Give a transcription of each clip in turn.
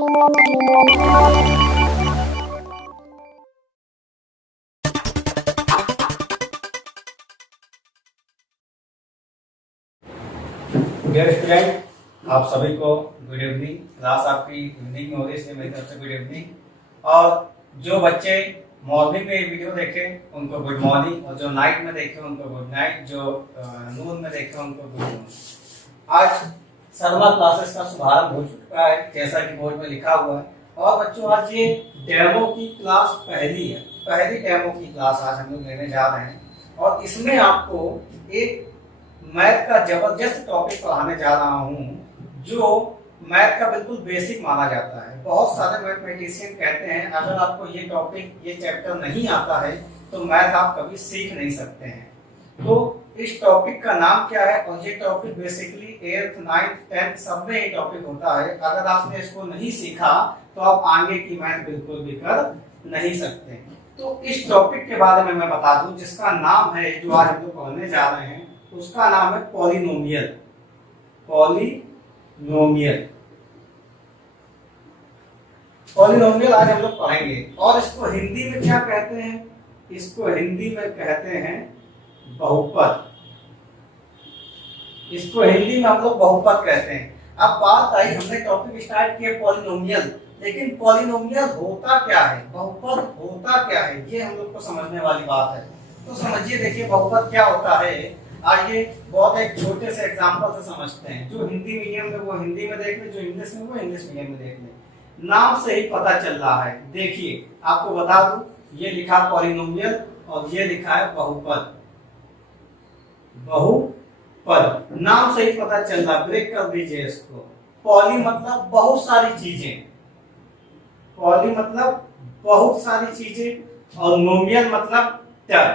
Dear student, आप सभी को गुड इवनिंग। क्लास आपकी इवनिंग में हो रही है, इसलिए मेरी तरफ से गुड इवनिंग। और जो बच्चे मॉर्निंग में वीडियो देखे उनको गुड मॉर्निंग, और जो नाइट में देखे उनको गुड नाइट, जो नून में देखे उनको गुड नून। आज शर्मा क्लासेस का शुभारंभ हो चुका है, जैसा कि बोर्ड में लिखा हुआ है। और बच्चों, आज ये डेमो की क्लास पहली है, पहली डेमो की क्लास आज हम लोग लेने जा रहे हैं। और इसमें आपको एक मैथ का जबरदस्त टॉपिक पढ़ाने जा रहा हूं, जो मैथ का बिल्कुल बेसिक माना जाता है। बहुत सारे मैथमेटिशियन कहते हैं अगर आपको ये टॉपिक, ये चैप्टर नहीं आता है तो मैथ आप कभी सीख नहीं सकते हैं। तो इस टॉपिक का नाम क्या है? और ये topic basically 8th 9th 10th सब में ये टॉपिक होता है। अगर आपने इसको नहीं सीखा तो आप आगे की मैथ बिल्कुल भी कर नहीं सकते। तो इस टॉपिक के बारे में मैं बता दूं, जिसका नाम है, जो आज हम लोग पढ़ने जा रहे हैं, उसका नाम है पॉलिनोमियल। पॉलिनोमियल पॉलिनोमियल आज हम लोग पढ़ेंगे। और इसको हिंदी में क्या कहते हैं? इसको हिंदी में कहते हैं बहुपद। इसको हिंदी में हम लोग बहुपद कहते हैं। अब बात आई, हमने टॉपिक स्टार्ट किया पॉलिनोमियल, लेकिन पॉलिनोमियल होता क्या है, बहुपद होता क्या है, ये हम लोग को समझने वाली बात है। तो समझिए, देखिए बहुपद क्या होता है। आइए बहुत एक छोटे से एग्जांपल से समझते हैं। जो हिंदी मीडियम में वो हिंदी में देख ले, जो इंग्लिश में वो इंग्लिश मीडियम में देख ले। नाम से ही पता चल रहा है। देखिए आपको बता दूं, ये लिखा पॉलिनोमियल और ये लिखा है बहुपद। बहुपद नाम से ही पता चल रहा। ब्रेक कर दीजिए इसको। पॉली मतलब बहुत सारी चीजें, पॉली मतलब बहुत सारी चीजें, और नोमियल मतलब टर्म।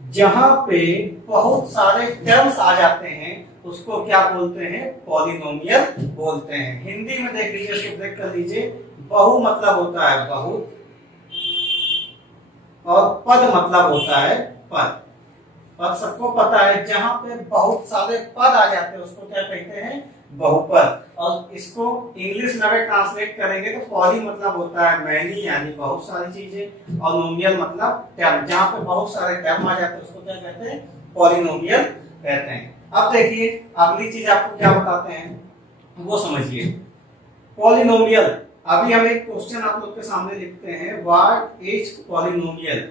जहां पे बहुत सारे टर्म्स आ जाते हैं उसको क्या बोलते हैं? पॉलिनोमियल बोलते हैं। हिंदी में देख लीजिए, इसको ब्रेक कर लीजिए। बहु मतलब होता है बहुत, और पद मतलब होता है पद। पद सबको पता है, जहां पे बहुत सारे पद आ जाते हैं उसको क्या कहते हैं? बहुपद। और इसको इंग्लिश में अगर ट्रांसलेट करेंगे तो पॉली मतलब होता है मैनी, यानी बहुत सारी चीजें, और नोमियल मतलब टर्म। जहां पे बहुत सारे टर्म आ जाते हैं उसको क्या कहते हैं? पॉलिनोमियल कहते हैं। अब देखिए अगली चीज आपको क्या बताते हैं वो समझिए। पॉलिनोमियल, अभी हम एक क्वेश्चन आप लोग के सामने लिखते हैं। What is polynomial?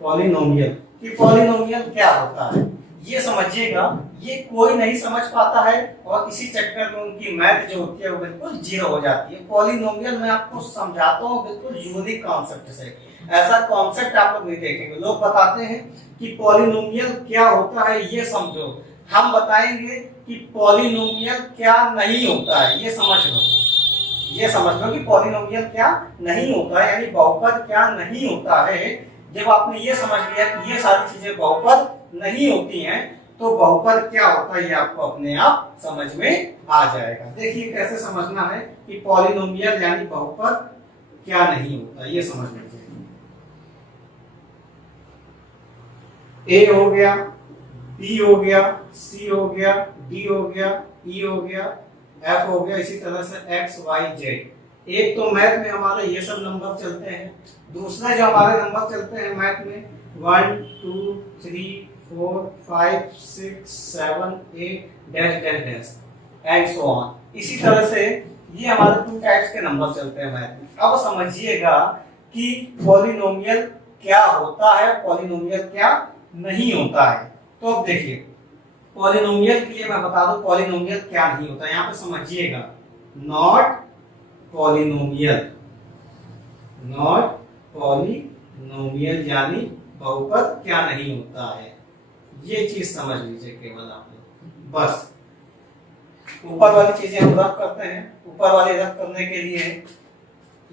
पॉलिनोमियल कि पॉलिनोमियल क्या होता है ये समझिएगा। ये कोई नहीं समझ पाता है, और इसी चक्कर में उनकी मैथ जो होती है वो बिल्कुल जीरो हो जाती है। पॉलिनोमियल मैं आपको समझाता हूँ बिल्कुल यूनिक कॉन्सेप्ट से। ऐसा कॉन्सेप्ट आप लोग नहीं देखेंगे। लोग बताते हैं कि पॉलिनोमियल क्या होता है ये समझो, हम बताएंगे कि पॉलिनोमियल क्या नहीं होता है ये समझ लो। ये समझ लो कि पॉलिनोमियल क्या नहीं होता है, यानी बहुपद क्या नहीं होता है। जब आपने ये समझ लिया कि ये सारी चीजें बहुपद नहीं होती हैं, तो बहुपद क्या होता है ये आपको अपने आप समझ में आ जाएगा। देखिए कैसे समझना है कि पॉलिनोमियल यानी बहुपद क्या नहीं होता, ये समझ लीजिए। ए हो गया, बी हो गया, सी हो गया, डी हो गया, ई हो गया, एफ हो गया, इसी तरह से एक्स वाई जेड। एक तो मैथ में हमारे ये सब नंबर चलते हैं। दूसरा जो हमारे नंबर चलते हैं मैथ में 1 2 3 4 5 6 7 8 dash dash dash and so on. इसी तरह से ये हमारे 2 टाइप्स के नंबर चलते हैं मैथ में। अब समझिएगा कि पॉलिनोमियल क्या होता है, पॉलिनोमियल क्या नहीं होता है। तो अब देखिए पॉलिनोमियल के लिए मैं बता दूं पॉलिनोमियल क्या नहीं होता। यहाँ पे समझिएगा, नॉट पॉलिनोमियल, नॉट पॉलिनोमियल यानी बहुपद क्या नहीं होता है। ये चीज समझ लीजिए केवल आप लोग। बस ऊपर वाली चीजें हम रफ करते हैं। ऊपर वाली रफ करने के लिए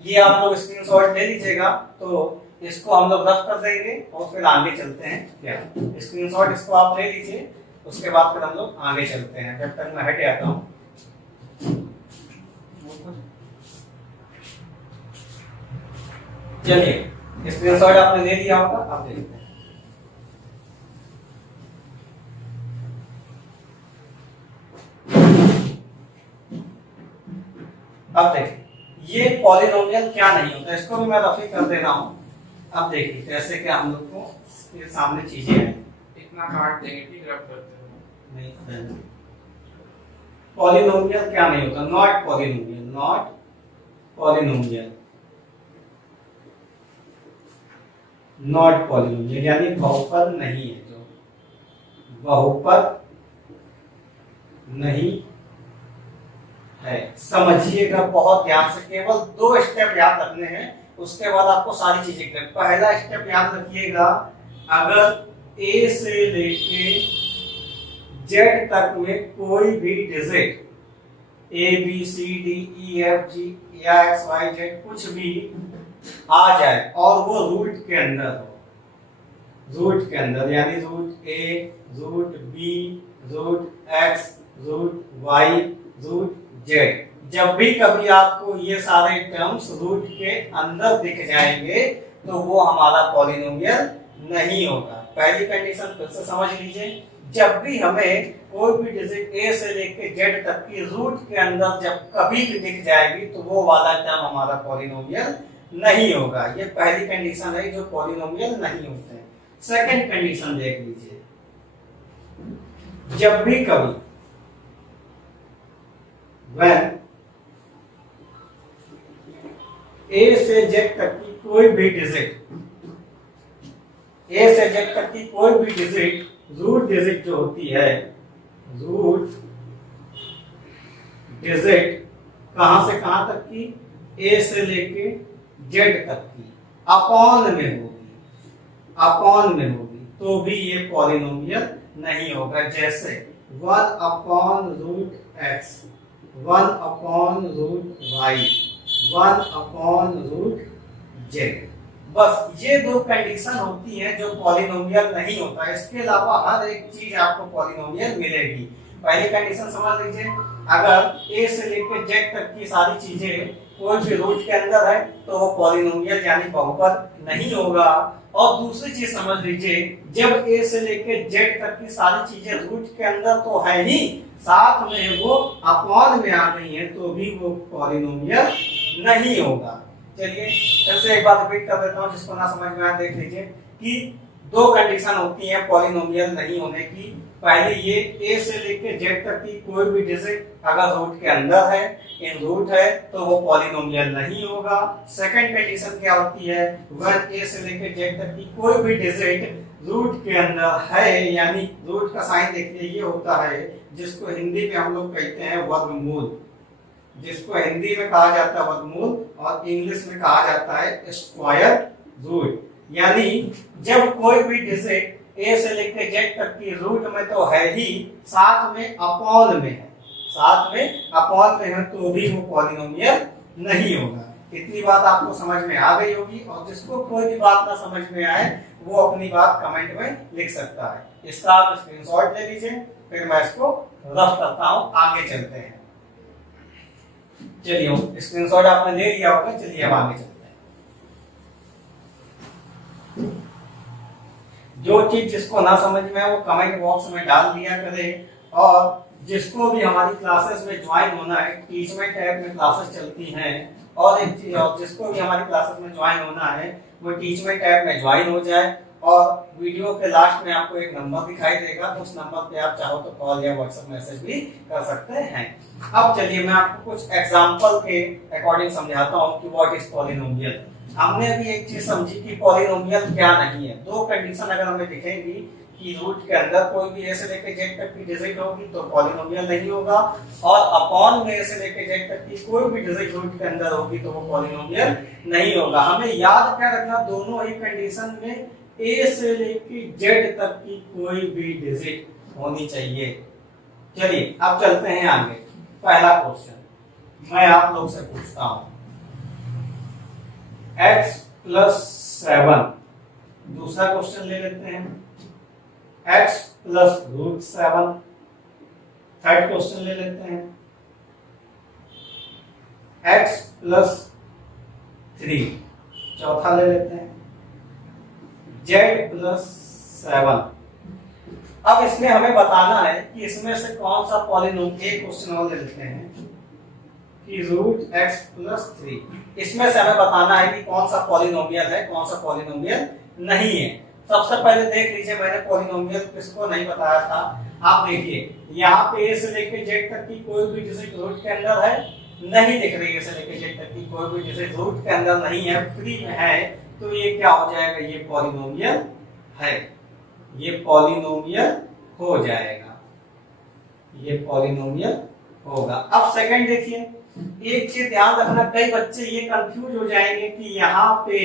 ये आप लोग स्क्रीनशॉट ले लीजिएगा, तो इसको हम लोग रफ कर देंगे और फिर आगे चलते हैं। क्या स्क्रीनशॉट इसको आप ले लीजिए, उसके बाद फिर हम लोग आगे चलते हैं। जब तक मैं हट जाता हूँ। चलिए स्क्रीनशॉट आपने ले लिया होगा, आप देखते हैं। अब देखिए ये पॉलिनोमियल क्या नहीं होता, इसको भी मैं रफी कर दे रहा हूँ। अब देखिए कैसे क्या हम लोग को इसके सामने चीजें हैं, इतना काट देंगे, ठीक रब करते हैं। नहीं पॉलिनोमियल क्या नहीं होता, not polynomial, not polynomial, not polynomial यानी बहुपद नहीं है, जो बहुपद नहीं है। समझिएगा बहुत ध्यान से, केवल 2 स्टेप याद रखने हैं, उसके बाद आपको सारी चीजें क्लियर। पहला स्टेप याद रखिएगा, अगर ए से लेके जेड तक में कोई भी digit A B C D E F G या एक्स वाई जेड कुछ भी आ जाए और वो रूट के अंदर हो, रूट के अंदर यानी root A, root B, root X, root Y, root Z, जब भी कभी आपको ये सारे टर्म्स रूट के अंदर दिख जाएंगे तो वो हमारा पॉलिनोमियल नहीं होगा। पहली कंडीशन फिर से समझ लीजिए, जब भी हमें कोई भी डिजिट ए से लेके जेड तक की रूट के अंदर जब कभी भी दिख जाएगी तो वो वाला टर्म हमारा पॉलिनोमियल नहीं होगा। ये पहली कंडीशन है जो पॉलिनोमियल नहीं होते हैं। सेकंड कंडीशन देख लीजिए, जब भी कभी when ए से जेड तक की कोई भी डिजिट, ए से जेड तक की कोई भी डिजिट रूट डिजिट जो होती है, रूट डिजिट कहां से कहां तक की, ए से लेके जेड तक की अपॉन में होगी, अपॉन में होगी, तो भी ये पॉलिनोमियल नहीं होगा। जैसे 1 upon root x, 1 upon root y, 1 upon root z, बस ये 2 कंडीशन होती हैं जो पॉलिनोमियल नहीं होता। इसके अलावा हर एक चीज आपको पॉलिनोमियल मिलेगी। पहली कंडीशन समझ लीजिए, अगर ए से लेकर जेड तक की सारी चीजें कोई भी रूट के अंदर है तो वो पॉलिनोमियल यानी बहुपद नहीं होगा। और दूसरी चीज समझ लीजिए, जब ए से लेकर जेड तक की सारी चीजें रूट के अंदर तो है ही, साथ में वो अपॉन में आ गई है तो भी वो पॉलिनोमियल नहीं होगा। चलिए फिर से एक बार रिपीट कर देता हूँ, जिसको ना समझ में आए देख लीजिए कि 2 कंडीशन होती हैं पॉलिनोमियल नहीं होने की। पहले ये ए से लेकर जेड तक की कोई भी डिजिट अगर रूट के अंदर है, इन रूट है, तो वो पॉलिनोमियल नहीं होगा। सेकंड कंडीशन क्या होती है, 1 ए से लेकर जेड तक की कोई भी डिजिट रूट के अंदर है, यानी रूट का साइन देखिए ये होता है जिसको हिंदी में हम लोग कहते हैं वर्गमूल, जिसको हिंदी में कहा जाता है वर्गमूल और इंग्लिश में कहा जाता है स्क्वायर रूट। यानी जब कोई भी डिजिट ए से लेकर जेड तक की रूट में तो है ही, साथ में अपॉन में है, साथ में अपॉन में है, तो भी वो पॉलिनोमियल नहीं होगा। इतनी बात आपको समझ में आ गई होगी, और जिसको कोई भी बात ना समझ में आए वो अपनी बात कमेंट में लिख सकता है। इसका आप स्क्रीनशॉट ले लीजिए, फिर मैं इसको रफ करता हूं, आगे चलते हैं। चलिए स्क्रीनशॉट आपने ले लिया होगा, चलिए अब आगे चलते हैं। जो चीज जिसको ना समझ में है वो कमेंट बॉक्स में डाल दिया करे, और जिसको भी हमारी क्लासेस में ज्वाइन होना है, टीचमेंट ऐप में क्लासेस चलती हैं, और एक चीज, और जिसको भी हमारी क्लासेस में ज्वाइन होना है वो टीचमेंट ऐप में ज्वाइन हो जाए। और वीडियो के लास्ट में आपको एक नंबर दिखाई देगा, तो उस नंबर पे आप चाहो तो कॉल या व्हाट्सएप मैसेज भी कर सकते हैं। अब चलिए मैं आपको कुछ एग्जांपल के अकॉर्डिंग समझाता हूँ कि व्हाट इज पॉलिनोमियल। हमने अभी एक चीज समझी कि पॉलिनोमियल क्या नहीं है। 2 कंडीशन अगर हमें दिखेंगी कि रूट के अंदर कोई भी ए से लेकर जेड तक की डिजिट होगी तो पॉलिनोमियल नहीं होगा, और अपॉन में ए से लेकर जेड तक की कोई भी डिजिट रूट के अंदर होगी तो वो पॉलिनोमियल नहीं होगा। हमें याद क्या रखना, दोनों ही कंडीशन में ए से लेकर जेड तक की कोई भी डिजिट होनी चाहिए। चलिए अब चलते हैं आगे। पहला क्वेश्चन मैं आप लोग से पूछता हूं, x + 7। दूसरा क्वेश्चन ले लेते हैं, x + √7। थर्ड क्वेश्चन ले लेते हैं, x + 3। चौथा ले लेते हैं, z + 7। अब इसमें हमें बताना है कि इसमें से कौन सा पॉलिनोमियल, एक क्वेश्चन और ले लेते हैं, कि रूट एक्स प्लस 3, इसमें से हमें बताना है कि कौन सा पॉलिनोमियल है, कौन सा पॉलिनोमियल नहीं है। सबसे पहले देख लीजिए, मैंने पॉलिनोमियल किसको नहीं बताया था। आप देखिए यहाँ पे ए से लेकर जेड तक की कोई भी डिजिट रूट के अंदर है नहीं दिख रही है, से लेकर जेड तक की कोई भी डिजिट रूट के अंदर नहीं है, फ्री में है, तो ये क्या हो जाएगा, ये पॉलिनोमियल है, ये पॉलिनोमियल हो जाएगा, ये पॉलिनोमियल होगा। अब सेकंड देखिए, एक चीज ध्यान रखना, कई बच्चे ये कंफ्यूज हो जाएंगे कि यहाँ पे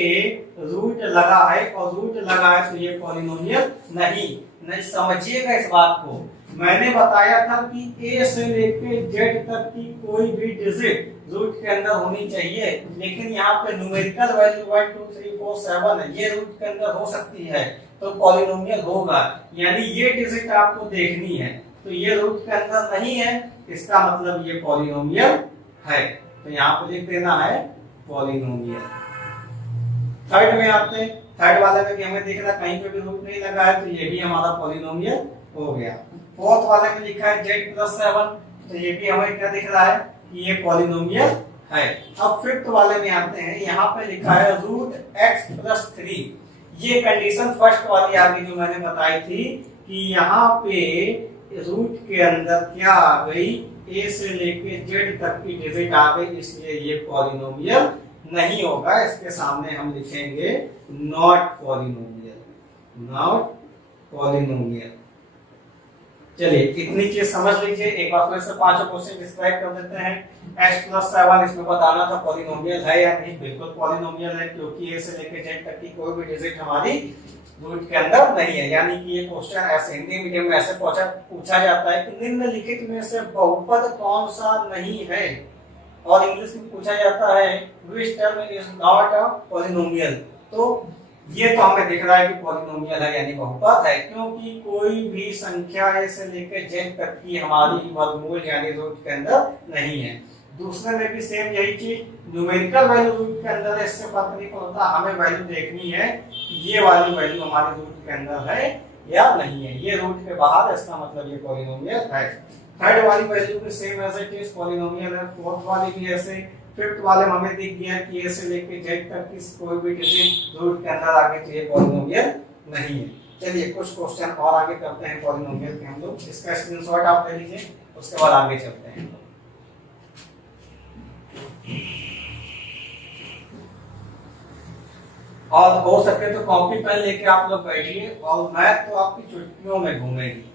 रूट लगा है और रूट लगा है तो ये पॉलिनोमियल नहीं समझिएगा इस बात को। मैंने बताया था कि ए से लेके जेड तक की कोई भी डिजिट रूट के अंदर होनी चाहिए, लेकिन यहाँ पे न्यूमेरिकल वैल्यू 1 2 3 4 7 है, ये रूट के अंदर हो सकती है तो पॉलिनोमियल होगा। यानी ये डिजिट आपको देखनी है, तो ये रूट के अंदर नहीं है, इसका मतलब ये पॉलिनोमियल है, तो यहाँ पे लिख देना है पॉलिनोमियल। थर्ड में आते हैं, थर्ड वाले में भी हमें दिख रहा कहीं पे भी रूट नहीं लगा है, तो ये भी हमारा पॉलिनोमियल हो गया। फोर्थ वाले में लिखा है z प्लस 7, तो ये भी हमें क्या दिख रहा है कि ये पॉलिनोमियल है। अब फिफ्थ वाले में आते हैं, यहाँ पे लिखा है रूट x प्लस 3, ये कंडीशन फर्स्ट वाली आ गई जो मैंने बताई थी कि यहाँ पे रूट के अंदर क्या आ गई, ए से लेके जेड तक की डिजिट आ गई, इसलिए ये पॉलिनोमियल नहीं होगा। इसके सामने हम लिखेंगे नॉट पॉलिनोमियल, नॉट पॉलिनोमियल। चलिए इतनी चीज समझ लीजिए, एक बार फिर से पांचों क्वेश्चन डिस्क्राइब कर देते हैं। x प्लस 7 इसमें बताना था पॉलिनोमियल है या नहीं, बिल्कुल पॉलिनोमियल है, क्योंकि ए से लेके जेड तक की कोई भी डिजिट हमारी रूट के अंदर नहीं है। यानी कि ये क्वेश्चन ऐसे हिंदी मीडियम में ऐसे पूछा जाता है कि निम्नलिखित में से बहुपद कौन सा नहीं है, और इंग्लिश में पूछा जाता है which term is not a polynomial. तो ये तो हमें दिख रहा है कि पॉलिनोमियल है यानी बहुपद है, क्योंकि कोई भी संख्या ए से लेकर जेड तक की हमारी वर्गमूल यानी रूट के अंदर नहीं है। दूसरे में भी सेम यही चीज, न्यूमेरिकल वैल्यू रूट के अंदर है, इससे फर्क नहीं पड़ता, हमें वैल्यू देखनी है कि ये वाली वैल्यू हमारे रूट के अंदर है या नहीं है। ये रूट के बाहर है, इसका मतलब ये पॉलिनोमियल है। थर्ड वाली वैल्यू भी same as it is polynomial है, फोर्थ वाली भी ऐसे, फिफ्थ वाले में हमें दिख गया कि ए से लेके जेड तक की कोई भी डिजिट रूट के अंदर आ गई तो ये पॉलिनोमियल नहीं है। चलिए कुछ क्वेश्चन और आगे करते हैं पॉलिनोमियल के हम लोग, इसका स्क्रीनशॉट आप ले लीजिए, उसके बाद आगे चलते हैं। और हो सके तो कॉपी पेन लेके आप लोग बैठिए, और मैथ तो आपकी चुटकियों में घूमेगी।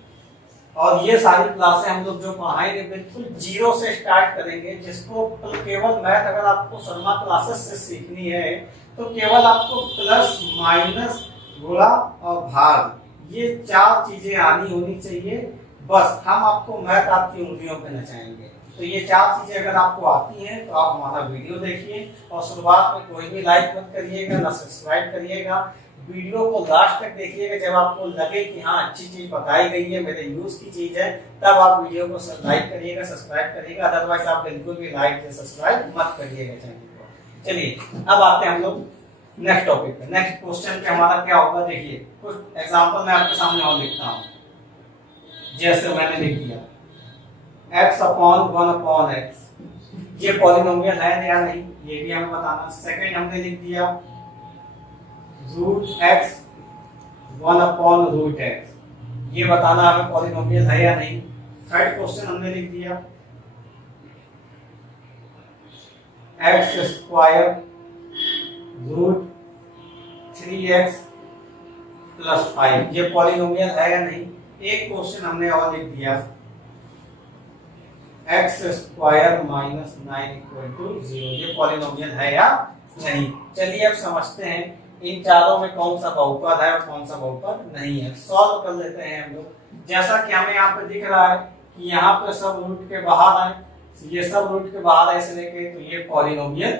और ये सारी क्लासें हम लोग जो पढ़ाएंगे बिल्कुल जीरो से स्टार्ट करेंगे। जिसको केवल मैथ अगर आपको शर्मा क्लासेस से सीखनी है तो केवल आपको प्लस माइनस गुणा और भाग ये चार चीजें आनी होनी चाहिए, बस हम आपको मैथ आपकी उंगलियों पे नचाएंगे। तो ये चार चीजें अगर आपको आती हैं तो आप हमारा वीडियो देखिए, और शुरुआत में कोई भी लाइक मत करिएगा, ना सब्सक्राइब करिएगा, वीडियो को लास्ट तक देखिएगा। जब आपको लगे कि हाँ अच्छी चीज बताई गई है, मेरे यूज की चीज है, तब आप वीडियो को लाइक करिएगा, सब्सक्राइब करिएगा, अदरवाइज आप बिल्कुल भी लाइक या सब्सक्राइब मत करिएगा चैनल को। चलिए अब आते हैं हम लोग नेक्स्ट टॉपिक पे। नेक्स्ट क्वेश्चन पे हमारा क्या होगा, देखिए कुछ एग्जांपल मैं आपके सामने और लिखता हूँ। जैसे मैंने लिख दिया x अपॉन 1 अपॉन x, ये पॉलिनोमियल है या नहीं ये भी हमें बताना। सेकंड हमने लिख दिया root x 1 upon root x, ये बताना हमें पॉलिनोमियल है या नहीं। थर्ड क्वेश्चन हमने लिख दिया x square root 3x plus 5, ये पॉलिनोमियल है या नहीं। एक क्वेश्चन हमने और लिख दिया x square minus 9 equal to 0, ये पॉलिनोमियल है या नहीं। चलिए अब समझते हैं इन चारों में कौन सा बहुपद है और कौन सा बहुपद नहीं है। सॉल्व कर लेते हैं हम लोग। जैसा कि हमें यहाँ पे दिख रहा है कि यहाँ पे सब रूट के बाहर है, ये सब रूट के बाहर ऐसे लेके, तो ये पॉलिनोमियल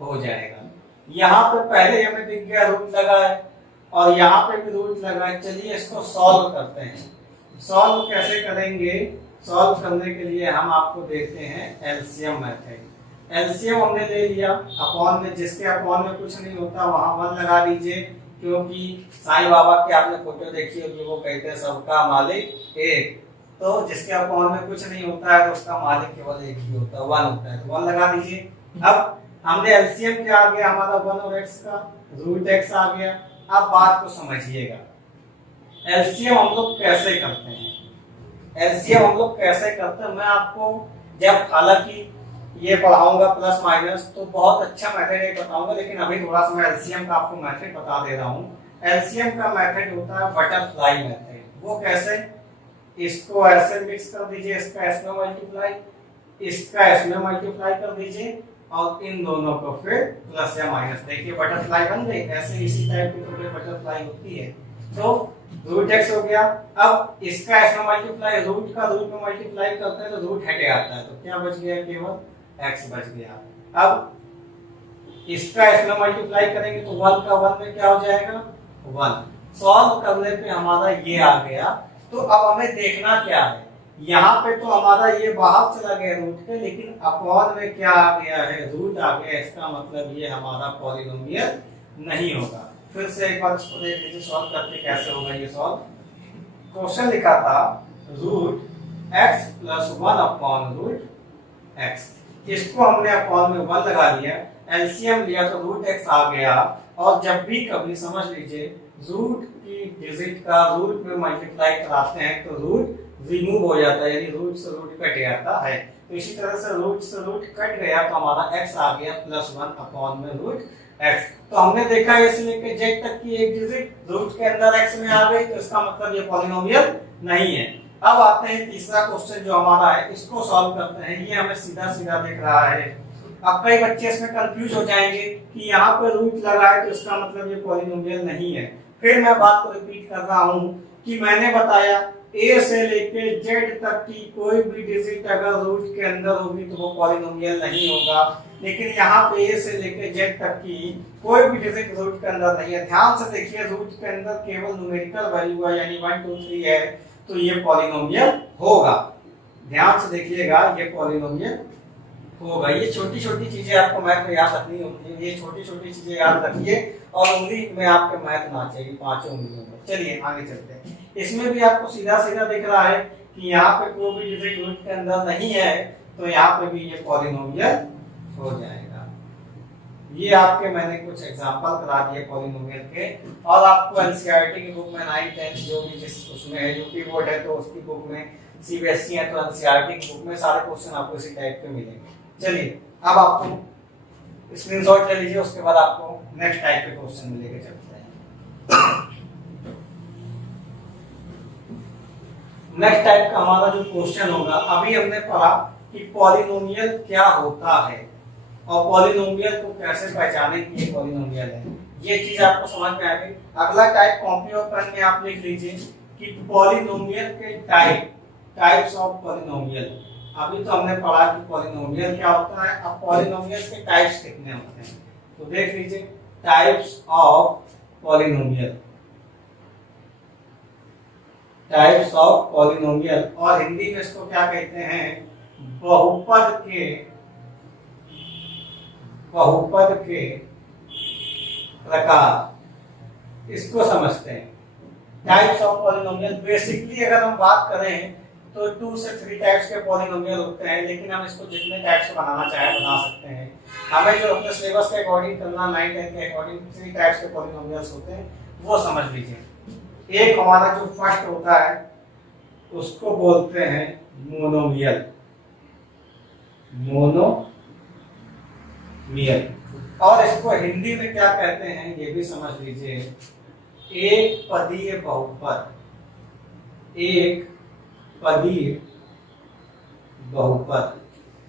हो जाएगा। यहाँ पे पहले हमें दिख गया रूट लगा है और यहाँ पे भी रूट लगा है। चलिए इसको सॉल्व करते हैं। सॉल्व कैसे करेंगे, सॉल्व करने के लिए हम आपको देते हैं एलसीएम मेथड। एलसीएम हमने ले लिया, अपॉन में जिसके अपॉन में कुछ नहीं होता वहां 1 लगा दीजिए, क्योंकि साईं बाबा की आपने फोटो देखी होगी, वो कहते हैं सबका मालिक एक, तो जिसके अपॉन में कुछ नहीं होता है तो उसका मालिक केवल एक ही होता है, 1 होता है, तो 1 लगा दीजिए। अब हमने एलसीएम क्या आ गया हमारा 1 और x का, रूट x आ गया। अब बात को समझिएगा, एलसीएम हम लोग कैसे करते हैं, एलसीएम हम लोग कैसे करते हैं, मैं आपको जब हालांकि ये पढ़ाऊंगा प्लस माइनस तो बहुत अच्छा मेथड ये बताऊंगा, लेकिन अभी थोड़ा सा मैं एलसीएम का आपको मेथड बता दे रहा हूँ। एलसीएम का मेथड होता है बटरफ्लाई मेथड। वो कैसे, इसको ऐसे मिक्स कर दीजिए, इसका इसमें मल्टीप्लाई, इसका इसमें मल्टीप्लाई कर दीजिए और इन दोनों को फिर प्लस या माइनस, देखिए बटरफ्लाई बन गई। ऐसे इसी टाइप की तो बटरफ्लाई होती है। तो रूट x हो गया। अब इसका इसमें मल्टीप्लाई, रूट का रूट में मल्टीप्लाई करते हैं तो रूट हटे आता है, तो क्या बच गया, केवल x बच गया। अब इसका इसमें मल्टीप्लाई करेंगे तो 1 का 1 में क्या हो जाएगा, 1। सॉल्व करने पे हमारा ये आ गया। तो अब हमें देखना क्या है, यहाँ पे तो हमारा ये बाहर चला गया रूट के, लेकिन अपॉन में क्या आ गया है, रूट आ गया। इसका मतलब ये हमारा पॉलिनोमियल नहीं होगा। फिर से एक बार इसको देख लीजिए सॉल्व करके कैसे होगा ये सॉल्व। क्वेश्चन लिखा था root x plus 1 upon root x, इसको हमने अपॉन में 1 लगा लिया, एलसीएम लिया तो रूट x आ गया। और जब भी कभी समझ लीजिए रूट की डिजिट का रूट में मल्टीप्लाई कराते हैं तो रूट रिमूव हो जाता है, यानी रूट से रूट कट जाता है। तो इसी तरह से रूट कट गया तो हमारा x आ गया प्लस 1 अपॉन में रूट x। तो हमने देखा है से लेकर z तक की एक डिजिट रूट के अंदर x में आ गई, तो इसका मतलब ये पॉलिनोमियल नहीं है। अब आते हैं तीसरा क्वेश्चन जो हमारा है, इसको सॉल्व करते हैं। ये हमें सीधा सीधा दिख रहा है। अब कई बच्चे इसमें कंफ्यूज हो जाएंगे कि यहाँ पे रूट लगा है तो इसका मतलब ये पॉलिनोमियल नहीं है। फिर मैं बात को रिपीट कर रहा हूँ कि मैंने बताया a से लेके z तक की कोई भी डिजिट अगर रूट के अंदर होगी तो वो पॉलिनोमियल नहीं होगा, लेकिन यहाँ पे a से लेके z तक की कोई भी डिजिट रूट के अंदर नहीं है। ध्यान से देखिए, रूट के अंदर केवल न्यूमेरिकल वैल्यू है, यानी 1 2 3 है, तो ये पॉलिनोमियल होगा। ध्यान से देखिएगा, ये पॉलिनोमियल होगा। ये छोटी छोटी चीजें आपको मैथ में याद रखनी होती है, ये छोटी छोटी चीजें याद रखिए और उंगली में आपके मैथ ना चाहिए, 5 उंगलियों में। चलिए आगे चलते हैं। इसमें भी आपको सीधा सीधा दिख रहा है कि यहाँ पे कोई भी डिजिट रूट के अंदर नहीं है, तो यहाँ पे भी ये पॉलिनोमियल हो जाएगा। ये आपके मैंने कुछ एग्जांपल करा दिए पॉलिनोमियल के, और आपको एनसीईआरटी की बुक में 9 10 जो भी जिस उसमें है, यूपी बोर्ड है तो उसकी बुक में, सीबीएसई है तो एनसीईआरटी की बुक में सारे क्वेश्चन आपको इसी टाइप के मिलेंगे। चलिए अब आपको स्क्रीनशॉट ले लीजिए, उसके बाद आपको नेक्स्ट टाइप के क्वेश्चन में लेके चलते हैं। नेक्स्ट टाइप का हमारा जो क्वेश्चन होगा, अभी हमने पढ़ा कि पॉलिनोमियल क्या होता है और पॉलिनोमियल को कैसे पहचाने कि ये पॉलिनोमियल है, ये चीज आपको समझ में आ गई। अगला टाइप कॉपी और पेन में आप लिख लीजिए कि पॉलिनोमियल के टाइप्स ऑफ पॉलिनोमियल। अभी तो हमने पढ़ा कि पॉलिनोमियल क्या होता है, अब पॉलिनोमियल्स के टाइप्स कितने होते हैं तो देख लीजिए, types of polynomial, types of polynomial, और हिंदी में इसको क्या कहते हैं, बहुपद के प्रकार, इसको समझते हैं। टाइप्स ऑफ पॉलिनोमियल बेसिकली अगर हम बात करें तो 2 से 3 टाइप्स के पॉलिनोमियल होते हैं, लेकिन हम इसको जितने टाइप्स से बनाना चाहे बना सकते हैं। हमें जो अपने सिलेबस के अकॉर्डिंग करना, 9 10 के अकॉर्डिंग 3 टाइप्स के पॉलिनोमियल्स होते हैं, वो समझ लीजिए। एक हमारा जो फर्स्ट होता है उसको बोलते हैं मोनोमियल, और इसको हिंदी में क्या कहते हैं ये भी समझ लीजिए, एक पदीय बहुपद। एक पदीय बहुपद।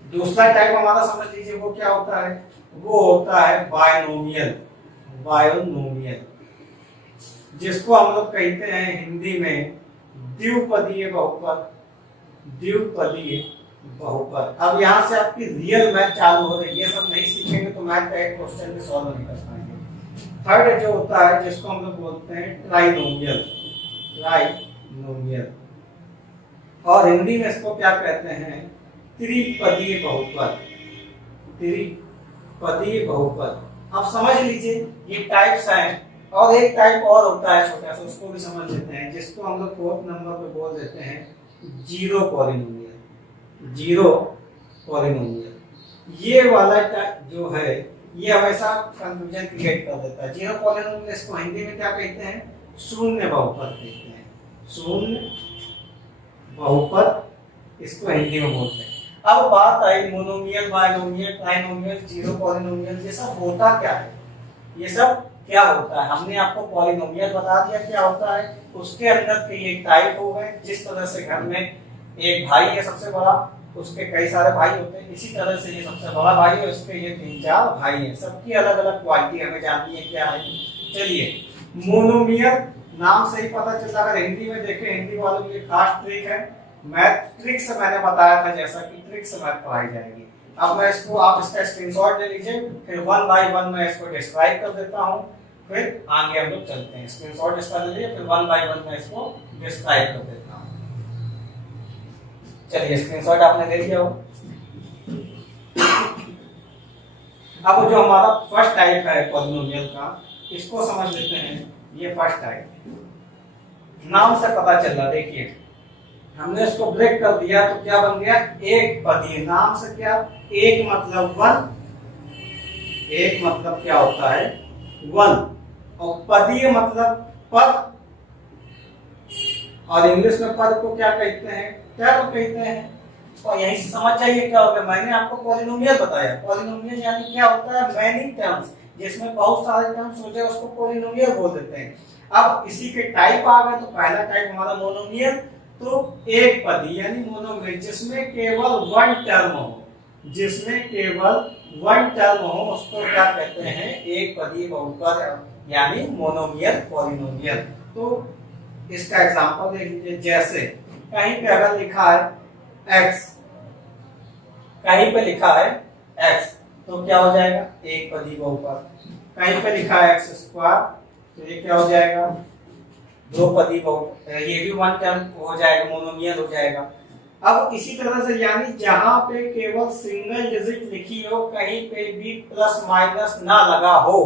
दूसरा टाइप हमारा समझ लीजिए वो क्या होता है, वो होता है बायनोमियल, जिसको हम लोग कहते हैं हिंदी में द्विपदीय बहुपद। अब यहाँ से आपकी रियल मैथ चालू हो रही है, ये सब नहीं सीखेंगे तो मैथ का एक क्वेश्चन भी सॉल्व नहीं कर पाएंगे। थर्ड जो होता है जिसको हम लोग बोलते हैं ट्राइनोमियल, और हिंदी में इसको क्या कहते हैं, त्रिपदीय बहुपद। अब समझ लीजिए ये टाइप्स हैं, और एक टाइप और होता है छोटा सा, उसको भी समझ लेते हैं, जिसको हम लोग 4th नंबर पे बोल देते हैं जीरो पॉलिनोमियल, जीरो पॉलिनोमियल। ये वाला जो है ये हमेशा कंफ्यूजन क्रिएट कर देता है। जीरो पॉलिनोमियल इसको हिंदी में क्या कहते हैं? शून्य बहुपद कहते हैं, शून्य बहुपद इसको हिंदी में बोलते हैं। अब बात आई monomial, binomial, trinomial, zero polynomial, ये सब होता क्या है? ये सब क्या होता है? हमने आपको पॉलिनोमियल बता दिया क्या होता है, उसके अंदर के ये टाइप हो गए। जिस तरह से घर में एक भाई है सबसे बड़ा, उसके कई सारे भाई होते हैं, इसी तरह से ये सबसे बड़ा भाई है, उसके ये 3-4 भाई हैं, सबकी अलग अलग क्वालिटी हमें जाननी है क्या है। चलिए मोनोमियल नाम से ही पता चलता है। अगर हिंदी में देखें, हिंदी वालों के लिए खास ट्रिक है, मैथ ट्रिक्स मैंने बताया था, जैसा कि ट्रिक्स मैथ पढ़ाई जाएगी। अब मैं इसको, आप इसका स्क्रीनशॉट ले लीजिए, फिर 1 बाय 1 मैं इसको डिस्क्राइब कर देता हूं, फिर आगे हम लोग चलते हैं। स्क्रीनशॉट इसका ले लीजिए, फिर 1 बाय 1 मैं इसको डिस्क्राइब कर देता हूं। चलिए स्क्रीनशॉट आपने ले लिया हो। अब जो हमारा फर्स्ट टाइप है पॉलिनोमियल का, इसको समझ लेते हैं। ये फर्स्ट टाइप नाम से पता चला, देखिए हमने इसको ब्रेक कर दिया तो क्या बन गया? एक पदीय। नाम से क्या? एक मतलब 1, एक मतलब क्या होता है? 1, और पदीय मतलब पद, और इंग्लिश में पद को क्या कहते हैं? टर्म कहते हैं। और यहीं से समझ जाइए क्या होगा। मैंने आपको पॉलिनोमियल बताया, पॉलिनोमियल यानी क्या होता है? मैनी टर्म्स, जिसमें बहुत सारे टर्म्स होते हैं, उसको पॉलिनोमियल बोल देते हैं। अब इसी के टाइप आ गए, तो पहला टाइप हमारा मोनोमियल, तो एक पदी यानी मोनोमियल, जिसमें केवल 1 टर्म हो, जिसमें केवल 1 टर्म हो, उसको क्या कहते हैं? एक पदी बहुपद यानी मोनोमियल पॉलिनोमियल। तो इसका एग्जांपल देख लीजिए, जैसे कहीं पे अगर लिखा है x, कहीं पे लिखा है x, तो क्या हो जाएगा? एक पदी बहुपद। कहीं पे लिखा है x², तो ये क्या हो जाएगा? 2 पदी बहुपद, ये भी 1 टर्म हो जाएगा, मोनोमियल हो जाएगा। अब इसी तरह से यानी जहां पे केवल सिंगल डिजिट लिखी हो, कहीं पे भी प्लस माइनस ना लगा हो,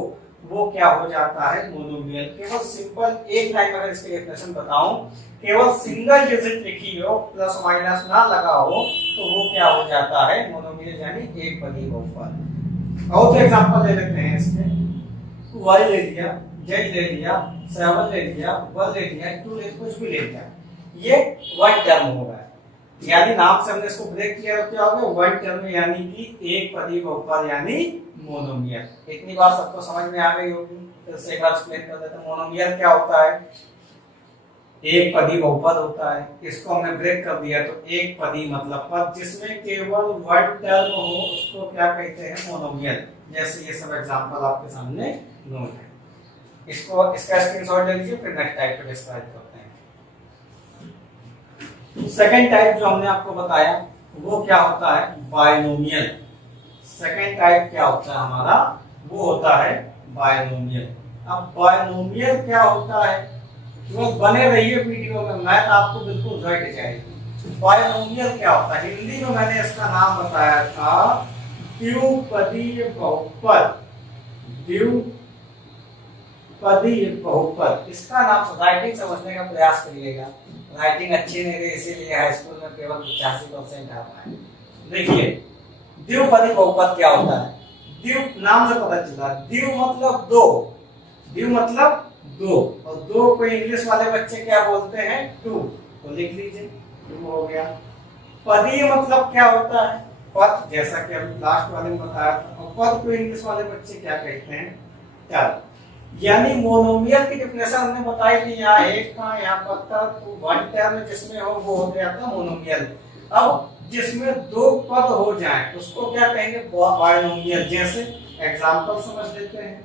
वो क्या हो जाता है? मोनोमियल। केवल सिंपल एक लाइन में अगर इसकी डेफिनेशन बताऊं, केवल सिंगल डिजिट लिखी हो, प्लस माइनस ना लगा हो, तो वो क्या हो जाता है? मोनोमियल यानी एक पदी बहुपद। और तो एग्जांपल ले लेते हैं इसमें। y ले लिया, z ले लिया, 7 ले लिया, 1 ले लिया, 2 ले, कुछ भी ले लिया, ये 1 टर्म होगा। यानी नाम से हमने इसको ब्रेक किया तो क्या हो गया? 1 टर्म यानी कि एक पदी बहुपद यानी मोनोमियल। इतनी बात सबको समझ में आ गई होगी, तो एक बार एक्सप्लेन कर देते हैं। मोनोमियल क्या होता है? एक पदी बहुपद होता है। इसको हमने ब्रेक कर दिया, तो एक पदी मतलब पद जिसमें केवल 1 टर्म हो, उसको क्या कहते हैं? मोनोमियल। जैसे ये सब एग्जांपल आपके सामने नोट है। इसको, इसका स्क्रीनशॉट ले लीजिए, फिर नेक्स्ट टाइप को डिस्क्राइब करते हैं। सेकंड टाइप जो हमने आपको बताया, वो क्या होता है? बायनोमियल। सेकंड टाइप क्या होता है हमारा? वो होता है बायनोमियल। अब बायनोमियल क्या होता है? जो बने रहिए वीडियो में, मैथ आपको बिल्कुल घट जाएगी। बायनोमियल क्या होता है? हिंदी में मैंने इसका नाम बताया था द्विपदीय बहुपद। द्विपदीय बहुपद, इसका नाम राइटिंग समझने का प्रयास करिएगा। राइटिंग अच्छी नहीं रही, इसीलिए हाई स्कूल में केवल 85% आ पाए। देखिए द्विपदी बहुपद क्या होता है? द्वि नाम से पता चला, द्वि मतलब 2, द्वि मतलब 2, और 2 को इंग्लिश वाले बच्चे क्या बोलते हैं? 2, तो लिख लीजिए 2 हो गया। पदीय मतलब क्या होता है? पद, जैसा कि अभी लास्ट वाले में बताया था। और पद को इंग्लिश वाले बच्चे क्या कहते हैं? टर्म। यानी मोनोमियल की डेफिनेशन हमने बताई थी, यहाँ एक था, यहाँ पद था, तो 1 टर्म जिसमें हो वो हो गया था मोनोमियल। अब जिसमें 2 पद हो जाएं, उसको क्या कहेंगे? बायनोमियल। जैसे एग्जांपल समझ लेते हैं,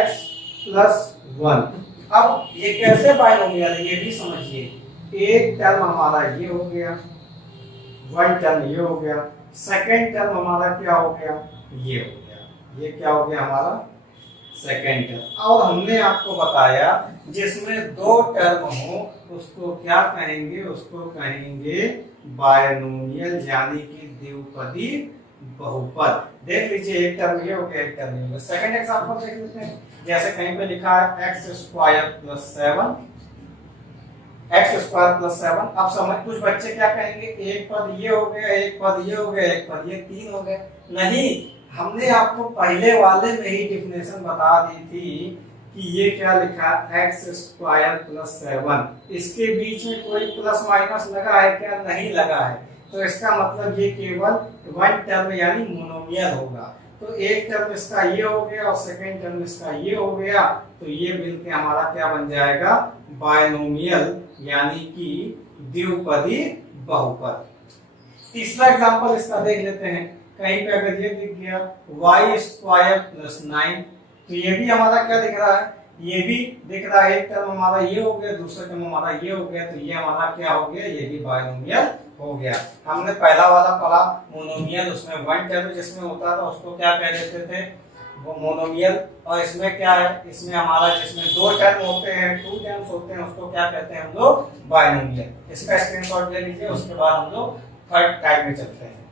x+1। अब ये कैसे बायनोमियल है ये भी समझिए। एक टर्म हमारा ये हो गया, 1 टर्म ये हो गया, सेकंड टर्म हमारा क्या हो गया? ये हो गया। ये क्या हो गया हमारा? Second term. और हमने आपको बताया जिसमें 2 टर्म हो, उसको क्या कहेंगे? उसको कहेंगे बायनोमियल, यानी कि द्विपदी बहुपद। देख लीजिए, एक टर्म ये हो गया, एक टर्म ये हो गया। सेकंड एग्जांपल देख लेते हैं। जैसे कहीं पे लिखा है x² + 7, एक्स स्क्वायर प्लस 7। अब समझ, कुछ बच्चे क्या कहेंगे, एक पद ये हो गया, एक पद ये हो गया, एक पद ये, 3 हो गए। नहीं, हमने आपको पहले वाले में ही डिफिनेशन बता दी थी कि ये क्या लिखा, एक्स स्क्वायर प्लस 7। इसके बीच में कोई प्लस माइनस लगा है क्या, नहीं लगा है। तो इसका मतलब ये केवल वन टर्म यानी मोनोमियल होगा। तो एक टर्म इसका ये हो गया और सेकंड टर्म इसका ये हो गया, तो ये मिलके हमारा क्या बन जाएगा, बायनोमियल यानी कि द्विपदी बहुपद। तीसरा एग्जांपल इसका देख लेते हैं। कहीं पे अगर ये दिख गया y स्क्वायर प्लस 9, तो ये भी हमारा क्या दिख रहा है, ये भी दिख रहा है। एक टर्म हमारा ये हो गया, दूसरा टर्म हमारा ये हो गया, तो ये हमारा क्या हो गया, ये भी बायनोमियल हो गया। हमने पहला वाला पढ़ा मोनोमियल, उसमें वन टर्म जिसमें होता था उसको क्या कह देते थे, वो मोनोमियल। और इसमें क्या है, इसमें हमारा जिसमें दो टर्म होते हैं, टू टर्म्स होते हैं, उसको क्या कहते हैं हम लोग, बायनोमियल। इसका स्क्रीनशॉट ले लीजिए, उसके बाद हम लोग थर्ड टाइप में चलते हैं।